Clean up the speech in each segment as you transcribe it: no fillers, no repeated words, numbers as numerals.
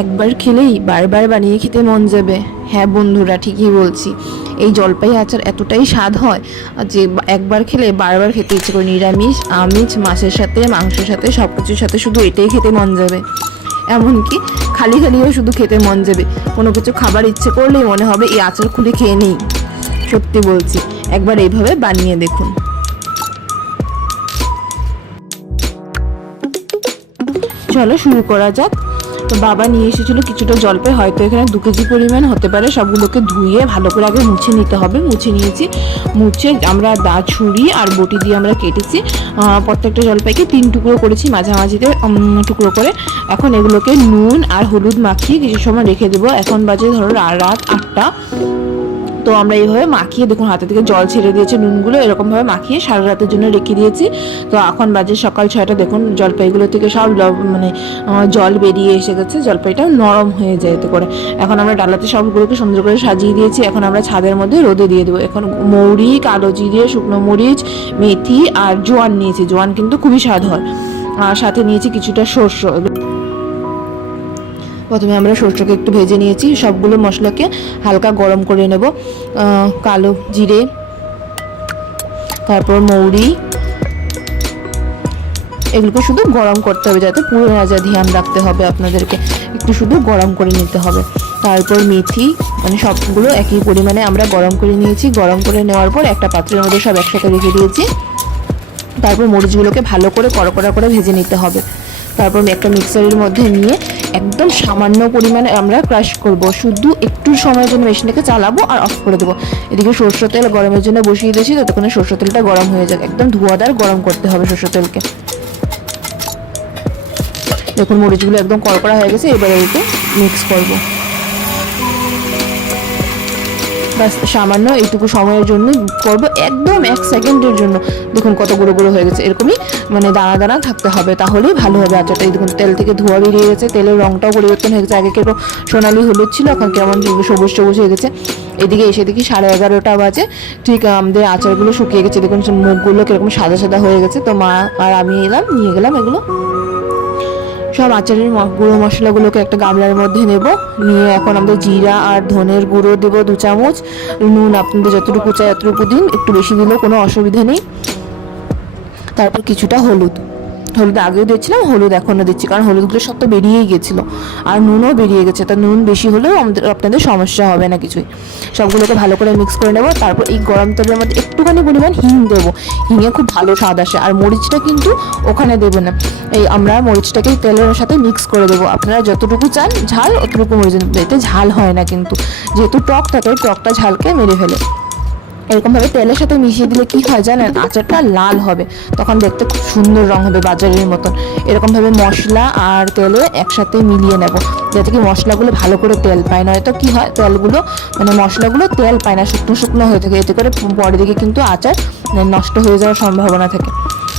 একবার খেলেই বারবার বানিয়ে খেতে মন যাবে। হ্যাঁ বন্ধুরা, ঠিকই বলছি। এই জলপাই আচার এতটাই স্বাদ হয় যে একবার খেলে বারবার খেতে ইচ্ছে করে। নিরামিষ, আমিষ, মাছের সাথে, মাংসের সাথে, সব কিছুর সাথে শুধু এটাই খেতে মন যাবে। এমনকি খালি খালিও শুধু খেতে মন যাবে। কোনো কিছু খাবার ইচ্ছে করলেই মনে হবে এই আচার খুলে খেয়ে নিই। সত্যি বলছি, একবার এইভাবে বানিয়ে দেখুন। চলো শুরু করা যাক। তো বাবা নিয়ে এসেছিলো কিছুটা জলপাই, হয়তো এখানে 2 কেজি পরিমাণ হতে পারে। সবগুলোকে ধুয়ে ভালো করে আগে মুছে নিতে হবে। মুছে নিয়েছি, মুছে আমরা ছুরি আর বটি দিয়ে আমরা কেটেছি। প্রত্যেকটা জলপাইকে 3 টুকরো করেছি, মাঝামাঝিতে টুকরো করে। এখন এগুলোকে নুন আর হলুদ মাখিয়ে কিছু সময় রেখে দেবো। এখন বাজে ধরো রাত 8টা। তো আমরা এইভাবে মাখিয়ে, দেখুন হাতে থেকে জল ছেড়ে দিয়েছে নুনগুলো, এরকমভাবে মাখিয়ে সারা রাতের জন্য রেখে দিয়েছি। তো এখন বাজে সকাল 6টা। দেখুন জলপাইগুলো থেকে সব মানে জল বেরিয়ে এসে গেছে, জলপাইটা নরম হয়ে যায় এতে করে। এখন আমরা ডালাতে সবগুলোকে সুন্দর করে সাজিয়ে দিয়েছি। এখন আমরা ছাদের মধ্যে রোদে দিয়ে দেবো। এখন মৌরি, কালো জিরে, শুকনো মরিচ, মেথি আর জোয়ান নিয়েছি। জোয়ান কিন্তু খুবই স্বাদ হয়। আর সাথে নিয়েছি কিছুটা সর্ষ। প্রথমে আমরা সরষেকে একটু ভেজে নিয়েছি। সবগুলো মশলাকে হালকা গরম করে নেব। কালো জিরে, তারপর মৌরি, এগুলোকে শুধু গরম করতে হবে, যাতে পুড়ে না যায়। ধ্যান রাখতে হবে আপনাদেরকে, একটু শুধু গরম করে নিতে হবে। তারপর মেথি, মানে সবগুলো একই পরিমাণে আমরা গরম করে নিয়েছি। গরম করে নেওয়ার পর একটা পাত্রের মধ্যে সব একসাথে রেখে দিয়েছি। তারপর মরিচগুলোকে ভালো করে কড়কড়া করে ভেজে নিতে হবে। তারপর একটা মিক্সারের মধ্যে নিয়ে একদম সামান্য পরিমাণে আমরা ক্রাশ করব। শুধু একটু সময়ের জন্য মেশিনটাকে চালাবো আর অফ করে দেবো। এদিকে সরষের তেল গরমের জন্য বসিয়ে দিয়েছি, ততক্ষণে সরষের তেলটা গরম হয়ে যাক। একদম ধোঁয়াদার গরম করতে হবে সরষের তেলকে। দেখুন মরিচগুলো একদম কড়কড়া হয়ে গেছে। এবারে এতে মিক্স করব। বাস সামান্য এইটুকু সময়ের জন্য করব, একদম 1 সেকেন্ডের জন্য। দেখুন কত গুঁড়ো গুঁড়ো হয়ে গেছে। এরকমই মানে দানা দানা থাকতে হবে, তাহলেই ভালো হবে আচারটা। দেখুন তেল থেকে ধোঁয়া বেরিয়ে গেছে, তেলের রঙটাও পরিবর্তন হয়ে গেছে। আগে কেমন সোনালি হলুদ ছিল, এখন কেমন সবুজ সবুজ হয়ে গেছে। এদিকে এসে দেখি 11:30টা বাজে। ঠিক আমাদের আচারগুলো শুকিয়ে গেছে। দেখুন মুখগুলো কিরকম সাদা সাদা হয়ে গেছে। তো মা আর আমি নিয়ে গেলাম এগুলো। সব আচারের গুঁড়ো মশলাগুলোকে একটা গামলার মধ্যে নেব। নিয়ে এখন আমাদের জিরা আর ধনের গুঁড়ো দেবো 2 চামচ। নুন আপনাদের যতটুকু চাই ততটুকু দিন, একটু বেশি দিলেও কোনো অসুবিধা নেই। তারপর কিছুটা হলুদ আগেও দিচ্ছিলাম, হলুদ এখনও দিচ্ছি, কারণ হলুদগুলো সব তো বেরিয়েই গেছিলো। আর নুনও বেরিয়ে গেছে, তা নুন বেশি হলেও আপনাদের সমস্যা হবে না কিছুই। সবগুলোকে ভালো করে মিক্স করে নেব। তারপর এই গরম তেলের মধ্যে একটুখানি পরিমাণ হিং দেবো। হিঙে খুব ভালো স্বাদ আসে। আর মরিচটা কিন্তু ওখানে দেবে না, এই আমরা মরিচটাকে তেলের সাথে মিক্স করে দেবো। আপনারা যতটুকু চান ঝাল অতটুকু মরিচ, এতে ঝাল হয় না কিন্তু, যেহেতু টক থাকে, টকটা ঝালকে মেরে ফেলে। এরকমভাবে তেলের সাথে মিশিয়ে দিলে কি হয় জানেন, আচারটা লাল হবে, তখন দেখতে খুব সুন্দর রং হবে বাজারের মতন। এরকমভাবে মশলা আর তেলে একসাথে মিলিয়ে নেব, যাতে কি মশলাগুলো ভালো করে তেল পায়। নয়তো কি হয়, তেলগুলো মানে মশলাগুলো তেল পায় না, শুকনো শুকনো হয়ে থাকে। এতে করে পরের দিকে কিন্তু আচার নষ্ট হয়ে যাওয়ার সম্ভাবনা থাকে।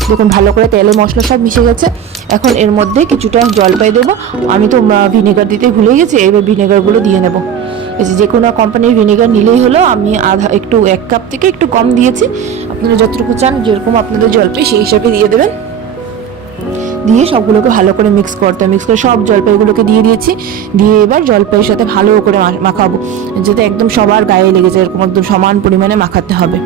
দেখুন ভালো করে তেলে মশলা সব মিশে গেছে। এখন এর মধ্যে কিছুটা জলপাই দেবো। আমি তো ভিনেগার দিতে ভুলে গেছি, এবার ভিনেগারগুলো দিয়ে নেব। যে কোনো কোম্পানির ভিনেগার নিলেই হলো। আমি 1 কাপ থেকে একটু কম দিয়েছি। আপনারা যতটুকু চান, যেরকম আপনাদের জলপাই সেই হিসাবে দিয়ে দেবেন। দিয়ে সবগুলোকে ভালো করে মিক্স করে সব জলপাইগুলোকে দিয়ে দিয়েছি। দিয়ে এবার জলপাইয়ের সাথে ভালো করে মাখাবো, যাতে একদম সবার গায়ে লেগে যায়। এরকম একদম সমান পরিমাণে মাখাতে হবে।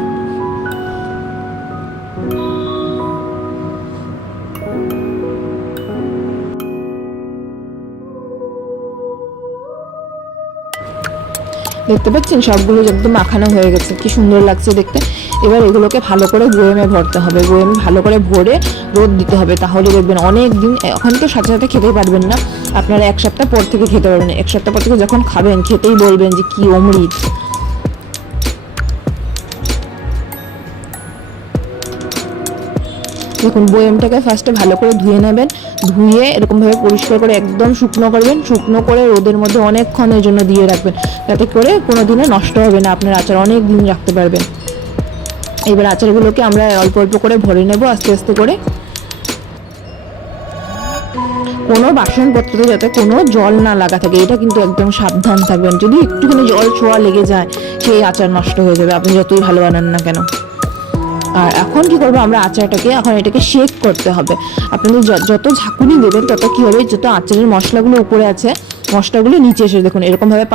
দেখতে পাচ্ছেন সবগুলো একদম মাখানো হয়ে গেছে, কি সুন্দর লাগছে দেখতে। এবার এগুলোকে ভালো করে বয়ামে ভরতে হবে। বয়ামে ভালো করে ভরে রোদ দিতে হবে, তাহলে দেখবেন অনেক দিন। এখন তো সাথে সাথে খেতে পারবেন না, আপনারা 1 সপ্তাহ পর থেকে খেতে পারবেন। 1 সপ্তাহ পর থেকে যখন খাবেন, খেতেই বলবেন যে কি অমৃত। দেখুন বয়ামটাকে ফার্স্টে ভালো করে ধুয়ে নেবেন। ধুয়ে এরকমভাবে পরিষ্কার করে একদম শুকনো করবেন। শুকনো করে রোদের মধ্যে অনেকক্ষণের জন্য দিয়ে রাখবেন, যাতে করে কোনো দিনে নষ্ট হবে না, আপনার আচার অনেক দিন রাখতে পারবেন। এবার আচারগুলোকে আমরা অল্প অল্প করে ভরে নেব আস্তে আস্তে করে। কোনো বাসনপত্রে যাতে কোনো জল না লাগা থাকে, এটা কিন্তু একদম সাবধান থাকবেন। যদি একটুখানি জল ছোঁয়া লেগে যায়, সেই আচার নষ্ট হয়ে যাবে, আপনি যতই ভালো বানান না কেন। আর এখন কি করবো, আমরা আচারটাকে এখন এটাকে শেক করতে হবে। আপনাদের যত ঝাঁকুনি দেবেন তত কি হবে, যত আচারের মশলাগুলো উপরে আছে মশলাগুলো নিচে এসে দেখুন এরকমভাবে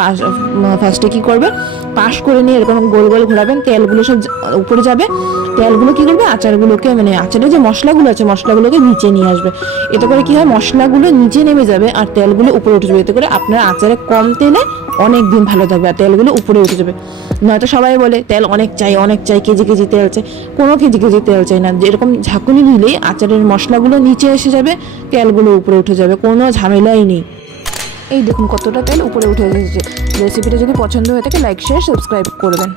ফার্স্টে কী করবেন, পাশ করে নিয়ে এরকম গোল গোল ঘোরাবেন, তেলগুলো সব উপরে যাবে, তেলগুলো কী করবে আচারগুলোকে মানে আচারের যে মশলাগুলো আছে মশলাগুলোকে নিচে নিয়ে আসবে। এতে করে কী হয় মশলাগুলো নিচে নেমে যাবে আর তেলগুলো উপরে উঠে যাবে। এতে করে আপনার আচারে কম তেলে অনেক দিন ভালো থাকবে আর তেলগুলো উপরে উঠে যাবে। নয়তো সবাই বলে তেল অনেক চাই, কেজি কেজি তেল চাই। কোনো কেজি কেজি তেল চাই না, যেরকম ঝাঁকুনি দিলেই আচারের মশলাগুলো নিচে এসে যাবে, তেলগুলো উপরে উঠে যাবে, কোনো ঝামেলাই নেই। এই দেখুন কতটা তেল উপরে উঠে এসেছে। রেসিপিটা যদি পছন্দ হয়ে থাকে লাইক শেয়ার সাবস্ক্রাইব করবেন।